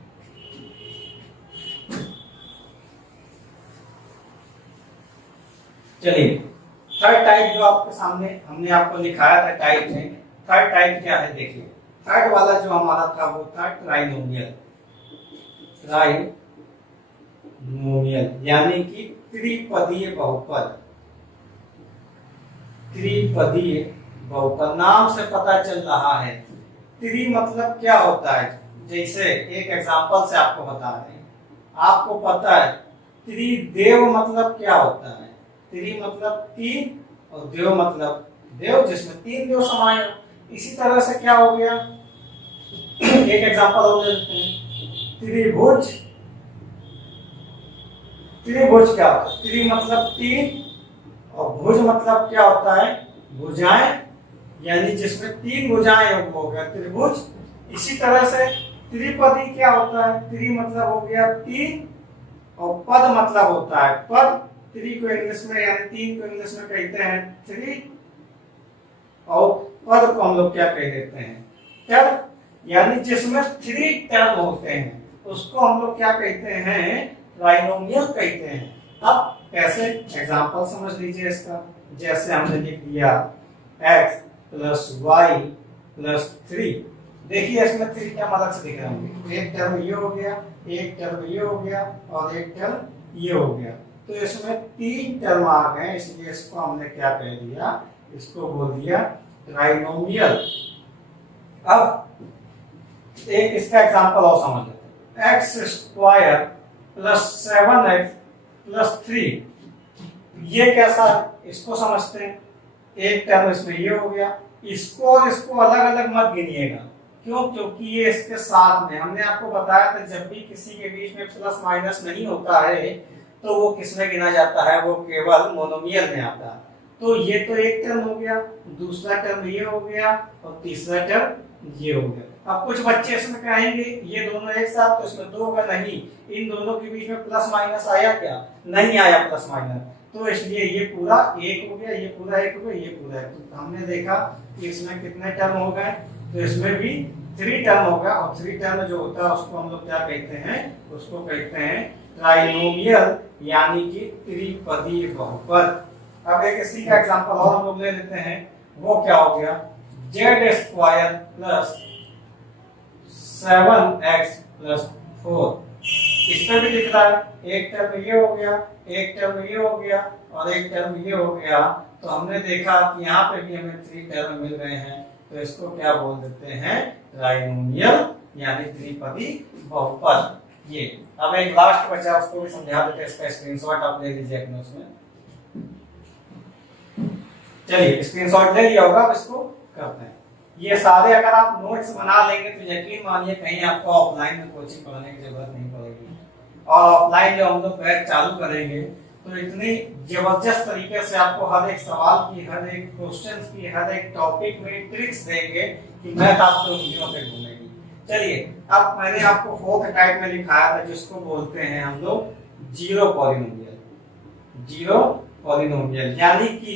चलिए, थर्ड टाइप जो आपके सामने हमने आपको लिखाया था टाइप में, थर्ड टाइप क्या है देखिए। थर्ड वाला जो हमारा था वो था ट्राइनोमियल। ट्राइनोमियल यानी कि त्रिपदीय बहुपद। त्रिपदीय बहुपद नाम से पता चल रहा है। त्रि मतलब क्या होता है, जैसे एक एग्जांपल से आपको बता रहे हैं। आपको पता है त्रिदेव मतलब क्या होता है, त्रि मतलब तीन और देव मतलब देव जिसमें तीन देव समाये हो। इसी तरह से क्या हो गया, एक एग्जांपल और लेते हैं, त्रिभुज। त्रिभुज क्या होता है, त्रि मतलब तीन और भुज मतलब क्या होता है, भुजाएं, यानी जिसमें तीन भुजाएं हो गया त्रिभुज। इसी तरह से त्रिपदी क्या होता है, त्रि मतलब हो गया तीन और पद मतलब होता है पद। त्रि को इंग्लिश में यानी तीन को इंग्लिश में कहते हैं थ्री, और पद को हम लोग क्या कह देते हैं, टर्म, यानी जिसमें थ्री टर्म होते हैं उसको हम लोग क्या कहते हैं, ट्राइनोमियल कहते हैं। अब कैसे, एग्जांपल समझ लीजिए इसका। जैसे हमने लिख दिया x प्लस वाई प्लस 3। देखिए इसमें थ्री टर्म अलग से दिख रहे होंगे, एक टर्म ये हो गया, एक टर्म ये हो गया और एक टर्म ये हो गया। तो इसमें तीन टर्म आ गए, इसलिए इसको हमने क्या कह दिया, इसको बोल दिया ट्राइनोमियल। अब एक इसका एग्जांपल और समझ लेते हैं। X square plus 7x plus 3, ये कैसा है, इसको समझते हैं। एक टर्म इसमें ये हो गया, इसको और इसको अलग अलग मत गिनिएगा। क्यों, क्योंकि ये इसके साथ में, हमने आपको बताया था जब भी किसी के बीच में प्लस माइनस नहीं होता है तो वो किसमें गिना जाता है, वो केवल मोनोमियल में आता है। तो ये तो एक टर्म हो गया, दूसरा टर्म ये हो गया और तीसरा टर्म ये हो गया। अब कुछ बच्चे इसमें कहेंगे ये दोनों एक साथ तो इसमें दो होगा, नहीं, इन दोनों के बीच में प्लस माइनस आया क्या, नहीं आया प्लस माइनस, तो इसलिए ये पूरा एक हो गया, ये पूरा एक हो गया, ये पूरा एक। तो हमने देखा कि इसमें कितने टर्म हो गए, तो इसमें भी थ्री टर्म होगा, और थ्री टर्म जो होता है उसको हम लोग क्या कहते हैं, उसको कहते हैं ट्राइनोमियल यानी कि त्रिपदीय बहुपद। अब एक इसी का एग्जांपल और हम लोग ले लेते हैं। वो क्या हो गया, Z square plus 7x plus 4। इसमें भी लिख रहा है, एक टर्म ये हो गया, एक टर्म ये हो गया और एक टर्म ये हो गया। तो हमने देखा कि यहाँ पे भी हमें थ्री टर्म मिल रहे हैं, तो इसको क्या बोल देते हैं, ट्राइनोमियल यानी त्रिपदी बहुपद। ये अब एक लास्ट बचा, उसको भी समझा देते हैं, इसका स्क्रीनशॉट आप ले लीजिए अपने उसमें। चलिए स्क्रीनशॉट ले लिया होगा, अब इसको करते हैं। ये सारे अगर आप नोट्स बना लेंगे तो यकीन मानिए कहीं आपको ऑफलाइन में कोचिंग पढ़ने की जरूरत नहीं पड़ेगी। और ऑफलाइन जो हम लोग बैच चालू करेंगे तो इतनी जबरदस्त तरीके से आपको हर एक सवाल की, हर एक क्वेश्चन की, हर एक टॉपिक में ट्रिक्स देंगे कि मैथ आपको उंगलियों पे घूमेगी। चलिए, अब मैंने आपको फोर्थ टाइप में लिखाया था जिसको बोलते हैं हम लोग जीरो पॉलिनोमियल। जीरो पॉलिनोमियल यानी कि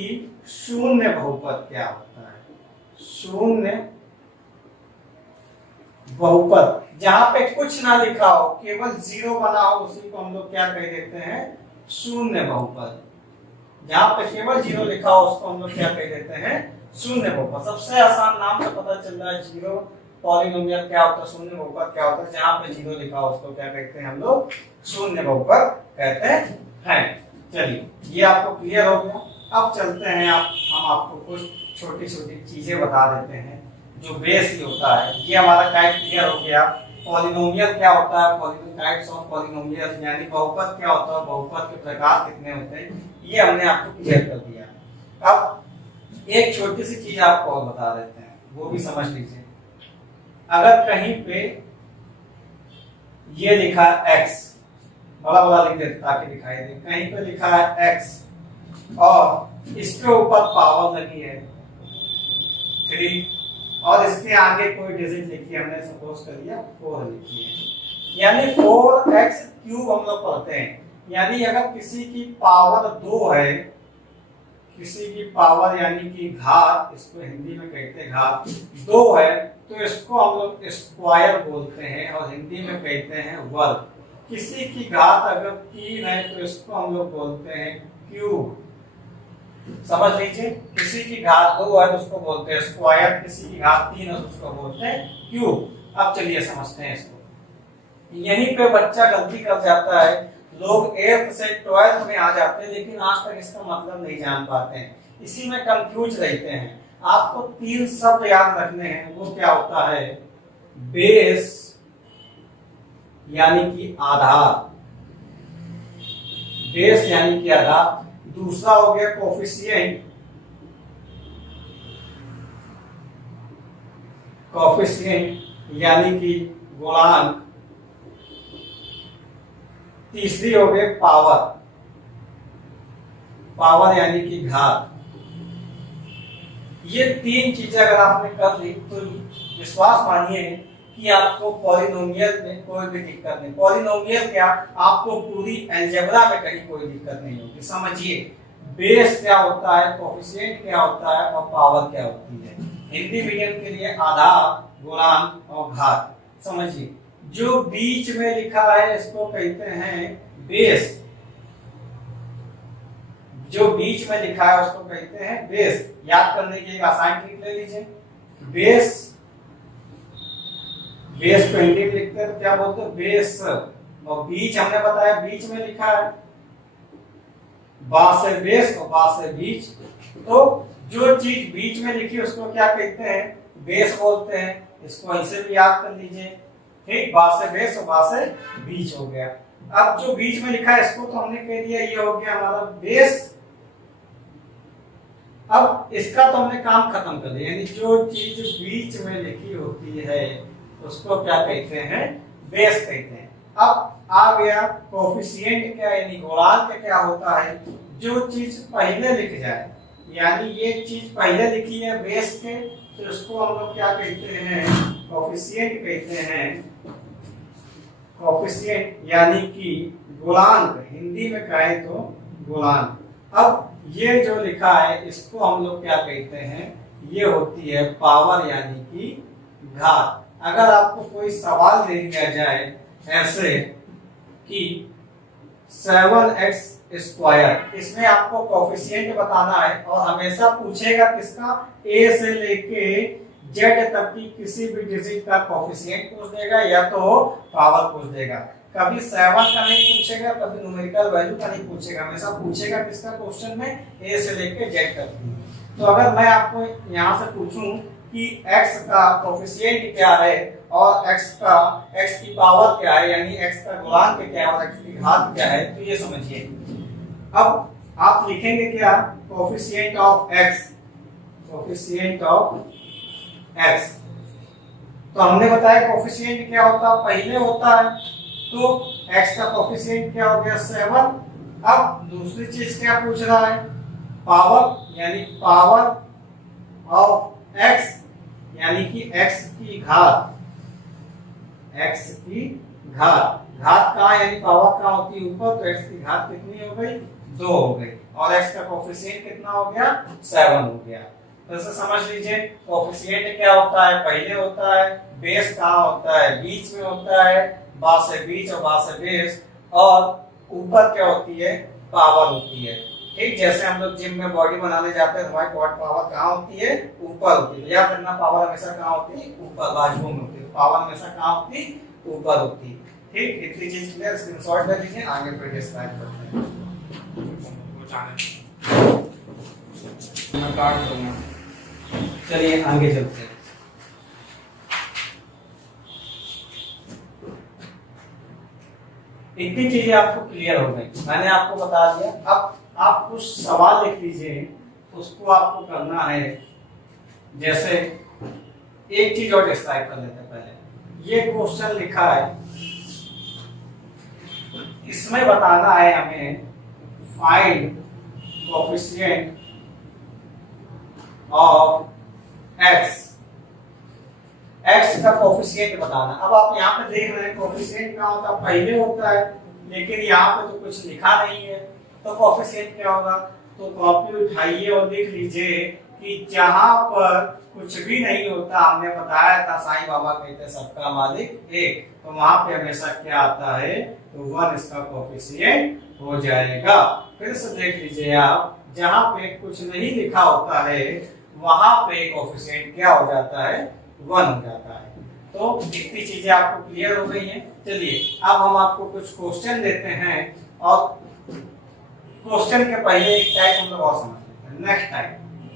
शून्य बहुपद क्या होता है, शून्य बहुपद जहां पे कुछ ना लिखा हो, केवल जीरो बना हो, उसी को हम लोग क्या कह देते हैं, शून्य बहुपद। जहां पे केवल जीरो लिखा हो उसको हम लोग क्या कह देते हैं, शून्य बहुपद। सबसे आसान नाम से पता चल रहा है जीरो पॉलिनोमियल क्या होता है, शून्य बहुपद क्या होता है। जहां पे जीरो लिखा हो उसको क्या कहते हैं हम लोग, शून्य बहुपद कहते हैं। चलिए ये आपको क्लियर हो गया। अब चलते हैं हम आपको कुछ छोटी छोटी चीजें बता देते हैं जो बेस ही होता है। ये हमारा टाइप क्लियर हो गया। पॉलिनोमियल क्या होता है, टाइप्स ऑफ पॉलिनोमियल यानी बहुपद क्या होता है, बहुपद के प्रकार कितने होते हैं, ये हमने आपको क्लियर कर दिया। अब एक छोटी सी चीज आपको और बता देते हैं, वो भी समझ लीजिए। अगर कहीं पे ये लिखा है x, बड़ा बड़ा लिख देते ताकि दिखाई दे, कहीं पे लिखा है x और इसके ऊपर पावर लगी है 3 और इसके आगे कोई डिजिट लिखी है, हमने सपोज कर लिया 4 लिखी है, यानी 4x क्यूब हम लोग पढ़ते हैं। यानी अगर किसी की पावर 2 है, किसी की पावर यानी कि घात, इसको हिंदी में कहते हैं घात 2 है, तो इसको हम लोग स्क्वायर बोलते हैं और हिंदी में कहते हैं वर्ग। किसी की घात अगर 3 है तो इसको हम लोग बोलते हैं क्यूब। समझ लीजिए, किसी की घात 2 है तो उसको बोलते हैं स्क्वायर, किसी की घात 3 है तो उसको बोलते हैं क्यूब। अब चलिए समझते हैं इसको। यहीं पे बच्चा गलती कर जाता है, लोग 8th से 12th में आ जाते हैं लेकिन आज तक इसका मतलब नहीं जान पाते हैं, इसी में कंफ्यूज रहते हैं। आपको 3 शब्द याद रखने हैं। वो क्या होता है, बेस यानी कि आधार, बेस यानी कि आधार। दूसरा हो गया कोफिशिएंट, कोफिशिएंट यानी कि गुणांक। तीसरी हो गई पावर, पावर यानी कि घात। ये 3 चीजें अगर आपने कर ली तो विश्वास मानिए कि आपको पॉलिनोमियल में कोई भी दिक्कत नहीं। पॉलिनोमियल क्या, आपको पूरी अलजेब्रा में कहीं कोई दिक्कत नहीं होगी। समझिए बेस क्या होता है, कोफिशिएंट क्या होता है और पावर क्या होती है। हिंदी मीडियम के लिए आधार, गुणांक और घात। समझिए जो बीच में लिखा है इसको कहते हैं बेस, जो बीच में लिखा है उसको कहते हैं बेस। याद करने की एक आसान ट्रिक ले लीजिए। बेस, बेस को हिंदी में लिखते हैं तो क्या बोलते हैं, बेस। और बीच हमने बताया बीच में लिखा है, बा से बेस और बा से बीच। तो जो चीज बीच में लिखी उसको क्या कहते हैं, बेस बोलते हैं। इसको ऐसे भी याद कर लीजिए, ठीक, बा से बेस और बा से बीच हो गया। अब जो बीच में लिखा है इसको तो हमने कह दिया ये हो गया हमारा बेस। अब इसका तो हमने काम खत्म कर दिया, यानी जो चीज बीच में लिखी होती है उसको क्या कहते हैं, बेस कहते हैं। अब आ गया कोफिशिएंट क्या, यानी गुणांक क्या होता है, जो चीज पहले लिख जाए, यानी ये चीज पहले लिखी है बेस के तो इसको हम लोग क्या कहते हैं, कोफिशिएंट कहते हैं। कोफिशिएंट यानी कि गुणांक, हिंदी में कहें तो गुणांक। अब ये जो लिखा है इसको हम लोग क्या कहते हैं, ये होती है पावर यानी कि घात। अगर आपको कोई सवाल दे दिया जाए ऐसे कि 7x स्क्वायर, इसमें आपको कोफिशिएंट बताना है और हमेशा पूछेगा किसका, a से लेके z तक की किसी भी डिजिट का कोफिशिएंट पूछ देगा या तो पावर पूछ देगा। कभी 7 का नहीं पूछेगा, कभी न्यूमेरिकल वैल्यू का नहीं पूछेगा, हमेशा पूछेगा किसका क्वेश्चन में, a से लेके z तक की। तो अगर मैं आपको यहाँ से पूछूं कि x का कोफिशिएंट क्या है और x की पावर क्या है, यानी x का गुणांक क्या है और x की घात क्या है, तो ये समझिए। अब आप लिखेंगे क्या, coefficient of x, coefficient of x। तो हमने बताया कोफिशिएंट क्या होता है, पहले होता है, तो x का कोफिशिएंट क्या हो गया 7। अब दूसरी चीज क्या पूछ रहा है, पावर, यानी पावर ऑफ x, यानी कि x की घात, x की घात। घात कहाँ, यानी पावर कहाँ होती है ऊपर, तो x की घात कितनी हो गई, 2 हो गई और x का कोफिशिएंट कितना हो गया, 7 हो गया। तो समझ लीजिए कोफिशिएंट क्या होता है, पहले होता है, बेस कहाँ होता है, बीच में होता है, बा से बीच और बा से बेस, और ऊपर क्या होती है, पावर होती है। ठीक, जैसे हम लोग जिम में बॉडी बनाने जाते हैं, हमारी क्वाड पावर कहाँ होती है? ऊपर होती है। याद रखना, पावर हमेशा कहाँ होती है? ऊपर, बाजुओं में होती है। पावर हमेशा कहाँ होती है? ऊपर होती है। ठीक, इतनी चीज क्लियर, स्क्रीनशॉट ले लीजिए, आगे फिर डिस्क्राइब करते हैं। वो जाने मैं काट दूंगा। चलिए आगे चलते हैं। इतनी चीजें आपको क्लियर हो गई, मैंने आपको बता दिया। अब आप कुछ सवाल लिख लीजिए, उसको आपको करना है। जैसे एक चीज और डिस्क्राइब कर लेते हैं पहले। ये क्वेश्चन लिखा है, इसमें बताना है हमें find coefficient of x. X का कोएफिशिएंट बताना। अब आप यहाँ पे देख रहे हैं कोएफिशिएंट क्या होता है? पहले होता है, लेकिन यहाँ पे तो कुछ लिखा नहीं है, तो कोएफिशिएंट क्या होगा? तो कॉपी उठाइए और लिख लीजिए कि जहां पर कुछ भी नहीं होता, हमने बताया था साईं बाबा कहते हैं सबका मालिक एक, तो वहां पे हमेशा क्या आता है? तो 1 इसका कोएफिशिएंट हो जाएगा। फिर से देख लीजिए आप, जहां पे कुछ नहीं लिखा होता है वहां पे कोएफिशिएंट क्या हो जाता है? 1 हो जाता है। तो इतनी चीजें आपको क्लियर हो गई हैं। चलिए अब हम आपको कुछ क्वेश्चन देते हैं, और क्वेश्चन के पहले एक टाइप हम लोग और समझ लेते हैं।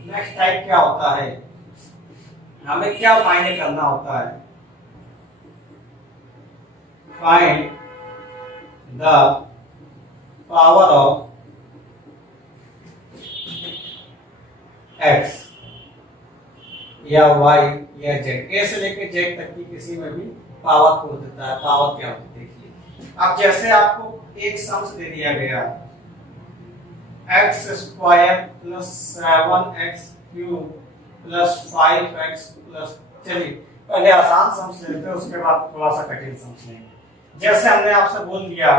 नेक्स्ट टाइप क्या होता है? हमें क्या फाइंड करना होता है? Find the power of x या वाई या जेड, ए से लेकर जेड तक की किसी में भी पावर को देता है। पावर क्या होती है देखिए। अब जैसे आपको एक सम्स दे दिया गया, x square plus 7x³ plus 5x plus, चलिए पहले आसान सम्स लेते हैं, उसके बाद थोड़ा सा कठिन सम्स लेंगे। जैसे हमने आपसे बोल दिया,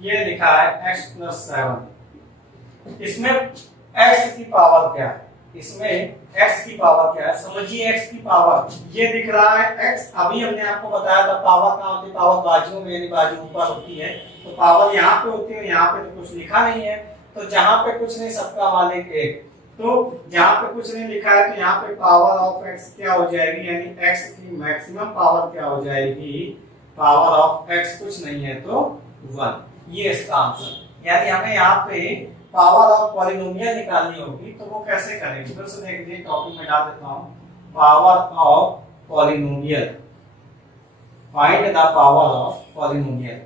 ये लिखा है x प्लस 7, इसमें x की पावर क्या है? इसमें x की पावर क्या है? समझिए x की पावर, ये दिख रहा है x। अभी हमने आपको बताया था पावर कहाँ होती है? पावर बाजुओं में, यानी बाजू ऊपर होती है, तो पावर यहाँ पे होती है। यहाँ पे तो कुछ लिखा नहीं है, तो जहां पे कुछ नहीं सबका मालिक एक, तो जहां पे कुछ नहीं लिखा है तो यहाँ पे पावर ऑफ x क्या हो जाएगी? यानी x की मैक्सिमम पावर क्या हो जाएगी? पावर ऑफ x कुछ नहीं है तो 1। ये इसका आंसर। यानी हमें यहाँ पे पावर ऑफ पॉलिनोमियल निकालनी होगी, तो वो कैसे करेंगे? फिर से देख लीजिए, टॉपिक में डाल देता हूँ, power of polynomial. Find the power of polynomial.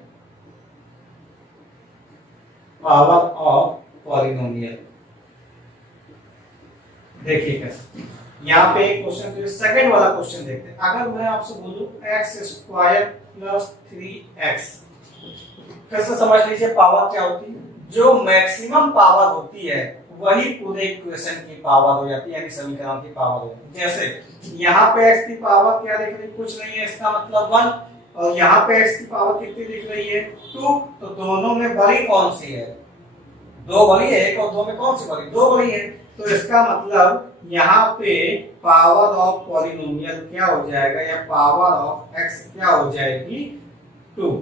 Power of polynomial. देखिए कैसे, यहाँ पे एक क्वेश्चन, तो सेकंड वाला क्वेश्चन देखते हैं। अगर मैं आपसे बोलूं x² प्लस 3x, कैसे समझ लीजिए पावर क्या होती है? जो मैक्सिमम पावर होती है वही पूरे इक्वेशन की पावर हो जाती है, यानी समीकरण की पावर हो जाती है। जैसे यहाँ पे x की पावर क्या लिख रही है? कुछ नहीं है, इसका मतलब 1, और यहाँ पे x की पावर कितनी लिख रही है? 2। तो दोनों में बड़ी कौन सी है? 2 बड़ी है, 1 और 2 में कौन सी बड़ी? 2 बड़ी है। तो इसका मतलब यहाँ पे पावर ऑफ पॉलिनोमियल क्या हो जाएगा, या पावर ऑफ x क्या हो जाएगी? 2।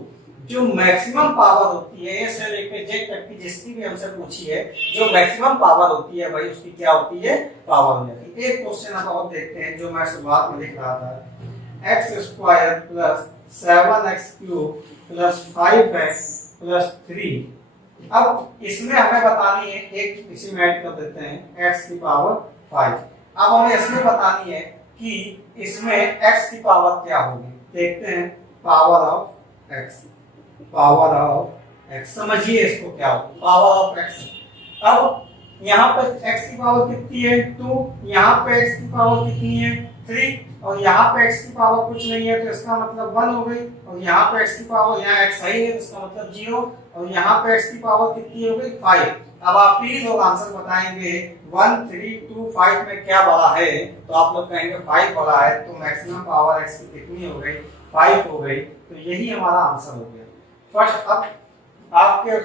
जो मैक्सिमम पावर होती है, ए से लेकर जेड तक की जिसकी भी हमसे पूछी है, जो मैक्सिमम पावर होती है भाई उसकी क्या होती है? पावर हो जाती है। एक क्वेश्चन अब और देखते हैं, जो मैं शुरुआत में लिख रहा था, x² plus 7x³ plus 5x plus 3। अब इसमें हमें बतानी है, एक इसी में ऐड कर देते हैं, x की पावर 5। अब हमें इसमें बतानी है कि इसमें x की पावर क्या होगी। देखते हैं, power of x, power of x, समझिए इसको क्या होगा? Power of x। अब यहाँ पर x की पावर कितनी है? 2, यहाँ पे x की पावर कितनी है? 3, और यहाँ पे x की पावर कुछ नहीं है, तो इसका मतलब 1 हो गई। और यहाँ पे x की पावर, यहाँ x सही है, इसका मतलब 0, और यहाँ पे x की पावर कितनी हो गई? 5। अब आप प्लीज लोग आंसर बताएंगे 1, 3, 2, 5 में क्या बड़ा है? तो आप लोग कहेंगे 5 बड़ा है, तो मैक्सिमम पावर x की कितनी हो गई? 5 हो गई। तो यही हमारा आंसर हो गया। फर्स्ट, अब आपके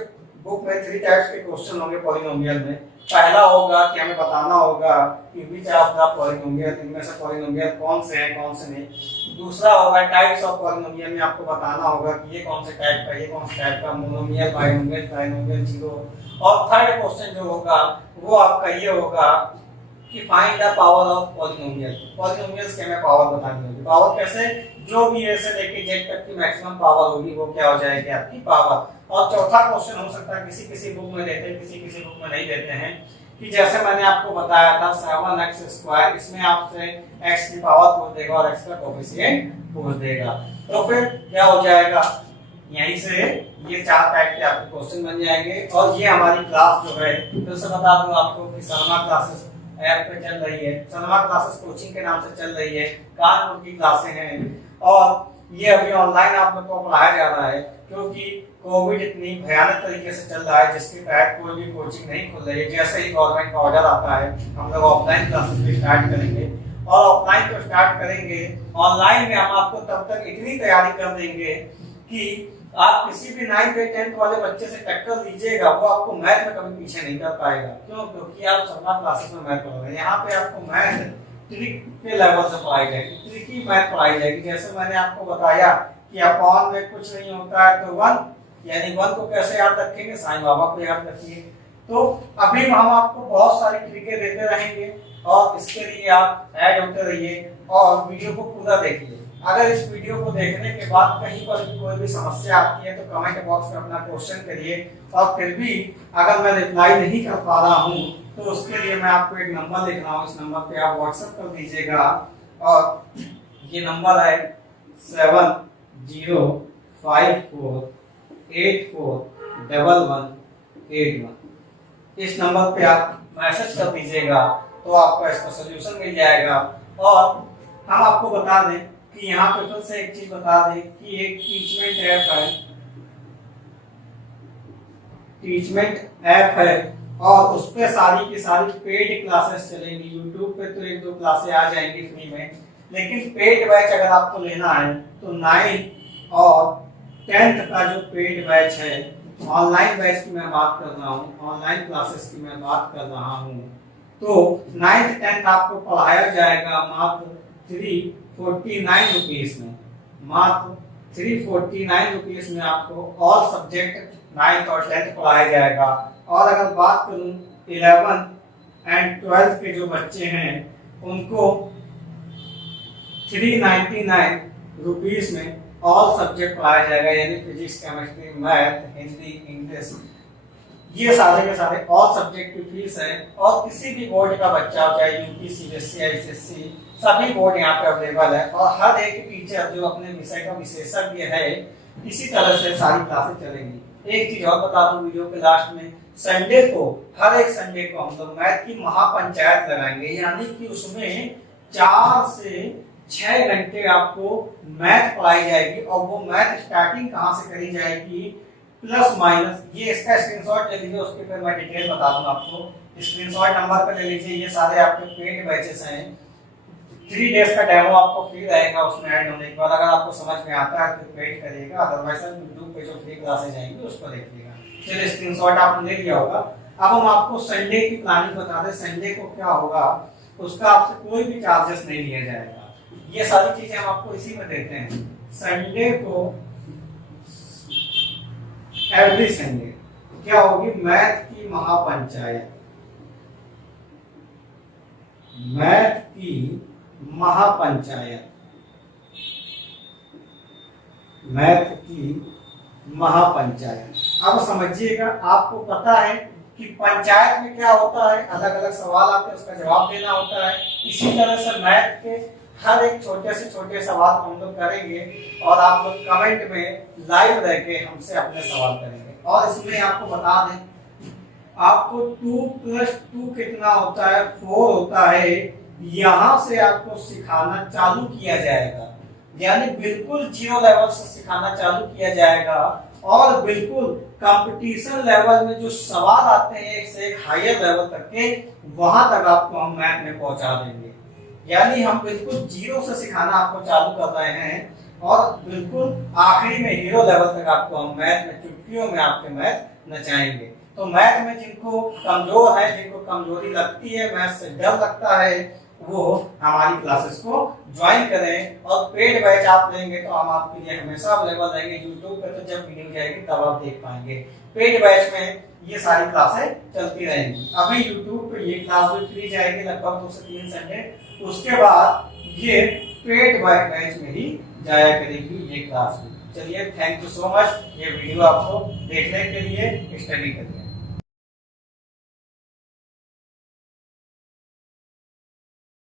बुक में 3 टाइप्स के क्वेश्चन होंगे पॉलिनोमियल में। पहला होगा कि हमें बताना होगा कि विच ऑफ द पॉलिनोमियल, इनमें से पॉलिनोमियल कौन से हैं कौन से नहीं। दूसरा होगा टाइप्स ऑफ पॉलिनोमियल में आपको बताना होगा कि ये कौन से टाइप का, ये कौन से टाइप का, मोनोमियल, बाइनोमियल, ट्राइनोमियल, जीरो। और थर्ड क्वेश्चन जो होगा वो आपका ये होगा कि find the power of polynomial. Polynomials के हमें पावर बतानी होगी। पावर कैसे, जो भी ए से लेके जेड तक की मैक्सिमम पावर होगी वो क्या हो जाएगी आपकी पावर। और चौथा क्वेश्चन हो सकता है किसी किसी बुक में देते हैं, किसी किसी बुक में नहीं देते हैं, कि जैसे मैंने आपको बताया था 7x², इसमें आपसे x की पावर पूछ देगा और x का कोएफिशिएंट पूछ देगा। तो फिर क्या हो जाएगा, यहीं से ये 4 टाइप के आपके क्वेश्चन बन जाएंगे। और ये हमारी क्लास जो है, फिर से बता दूं आपको कि शर्मा क्लासेस ऐप पे चल रही है। शर्मा क्लासेस कोचिंग के नाम से चल रही है, कानपुर की क्लासें हैं। और ये अभी ऑनलाइन आप लोग को पढ़ाया जा रहा है, क्योंकि कोविड इतनी भयानक तरीके से चल रहा है जिसके तहत कोई भी कोचिंग नहीं खुल रही है। जैसे ही गवर्नमेंट का ऑर्डर आता है हम लोग ऑफलाइन क्लासेस भी स्टार्ट करेंगे। और ऑफलाइन तो स्टार्ट करेंगे, ऑनलाइन में हम आपको तब तक इतनी तैयारी कर देंगे कि आप किसी भी 9th या 10th वाले बच्चे से टक्कर लीजिएगा, वो आपको मैथ में कभी पीछे नहीं कर पाएगा। क्यों? क्योंकि आप शर्मा क्लासेस में मैथ पढ़ रहे हैं। यहाँ पे आपको मैथ ट्रिक के लेवल से पढ़ाई जाएगी, ट्रिकी मैथ पढ़ाई जाएगी। जैसे मैंने आपको बताया कि अपॉन में कुछ नहीं होता है तो 1, यानी 1 को कैसे याद रखेंगे, साईं बाबा को याद रखिए। तो अभी हम आपको बहुत सारी ट्रिकें देते रहेंगे और इसके लिए आप ऐड होते रहिए और वीडियो को पूरा देखिए। अगर इस वीडियो को देखने के बाद कहीं पर भी कोई भी समस्या आती है तो कमेंट बॉक्स में अपना क्वेश्चन करिए। और फिर भी अगर मैं रिप्लाई नहीं कर पा रहा हूँ तो उसके लिए मैं आपको एक नंबर लिख रहा हूँ, इस नंबर पे आप व्हाट्सएप कर दीजिएगा। और ये नंबर है 7054841181। इस नंबर पे आप मैसेज कर दीजिएगा तो आपको इसका सोल्यूशन मिल जाएगा। और हम आपको बता दें कि यहाँ पे फिर से एक चीज बता दें कि एक टीचमेंट ऐप है और उस पे सारी की सारी पेड क्लासेस चलेंगी। यूट्यूब पे तो 1-2 क्लासेस आ जाएंगी फ्री में, लेकिन पेड बैच अगर आपको लेना है तो 9th और 10th का जो पेड बैच है, ऑनलाइन बैच की मैं बात कर रहा हूँ, ऑनलाइन क्लासेस की मैं बात कर रहा हूँ, तो 9th 10th आपको पढ़ाया जाएगा मात्र 349 रुपीज में। मात्र 349 रुपीज में आपको ऑल सब्जेक्ट 9th और 10th पढ़ाया जाएगा। और अगर बात करूं 11th एंड 12th के जो बच्चे हैं उनको 399 रुपीज में ऑल सब्जेक्ट पढ़ाया जाएगा, यानी physics, chemistry, math, Hindi, English, ये सारे के सारे ऑल सब्जेक्ट की फीस है। और किसी भी बोर्ड का बच्चा हो, चाहे यूपी, सीबीएसई, आईसीएसई, सभी बोर्ड यहाँ पे अवेलेबल है। और हर एक टीचर जो अपने विषय का विशेषज्ञ है, इसी तरह से सारी क्लासेस चलेंगी। एक चीज और बता दूं वीडियो के लास्ट में, संडे को, हर एक संडे को हम लोग मैथ की महापंचायत लगाएंगे, यानी कि उसमें 4 से 6 घंटे आपको मैथ पढ़ाई जाएगी। और वो मैथ स्टार्टिंग कहाँ से करी जाएगी, प्लस माइनस, ये इसका स्क्रीनशॉट ले लीजिए, उसके फिर मैं डिटेल बता दूं आपको। स्क्रीनशॉट नंबर पे ले लीजिए, ये सारे आपके पेड बैचेस हैं। 3 डेज का डेमो आपको फ्री रहेगा, उसमें ऐड होने के बाद अगर आपको समझ में आता है तो पेड करिएगा, अदरवाइज यूट्यूब पे जो फ्री क्लासेस जाएंगी उसको देखिएगा। चलिए स्क्रीनशॉट आपने ले लिया होगा। अब हम आपको संडे की प्लानिंग बता दें, संडे को क्या होगा, उसका आपसे कोई भी चार्जेस नहीं लिया जाएगा। ये सारी चीजें हम आपको इसी में देते हैं। संडे को, एवरी संडे क्या होगी, मैथ की महापंचायत, मैथ की महापंचायत, मैथ की महापंचायत। अब समझिएगा, आपको पता है कि पंचायत में क्या होता है, अलग अलग सवाल आते हैं, उसका जवाब देना होता है। इसी तरह से मैथ के हर एक छोटे से छोटे सवाल हम लोग करेंगे और आप लोग कमेंट में लाइव रह के हमसे अपने सवाल करेंगे। और इसमें आपको बता दें, आपको 2 + 2 कितना होता है, 4 होता है, यहाँ से आपको सिखाना चालू किया जाएगा। यानी बिल्कुल 0 लेवल से सिखाना चालू किया जाएगा और बिल्कुल कंपटीशन लेवल में जो सवाल आते हैं एक से एक हायर लेवल तक के, वहां तक आपको हम मैथ में पहुंचा देंगे। यानी हम बिल्कुल 0 से सिखाना आपको चालू कर रहे हैं और बिल्कुल आखिरी में हीरो लेवल तक आपको हम मैथ में चुटकियों में आपके मैथ नचाएंगे। तो मैथ में जिनको कमजोर है, जिनको कमजोरी लगती है, मैथ से डर लगता है, वो हमारी क्लासेस को ज्वाइन करें। और पेड बैच आप लेंगे तो हम आपके लिए हमेशा अवेलेबल रहेंगे यूट्यूब पे, तो जब वीडियो जाएगी तब आप देख पाएंगे। पेड बैच में ये सारी क्लासें चलती रहेंगी। अभी यूट्यूब पे ये क्लास भी फ्री जाएगी लगभग 2 से 3 संडे, उसके बाद ये पेड बैच में ही जाया करेगी ये क्लास भी। चलिए, थैंक यू सो मच ये वीडियो आपको देखने के लिए। स्टडी करिए।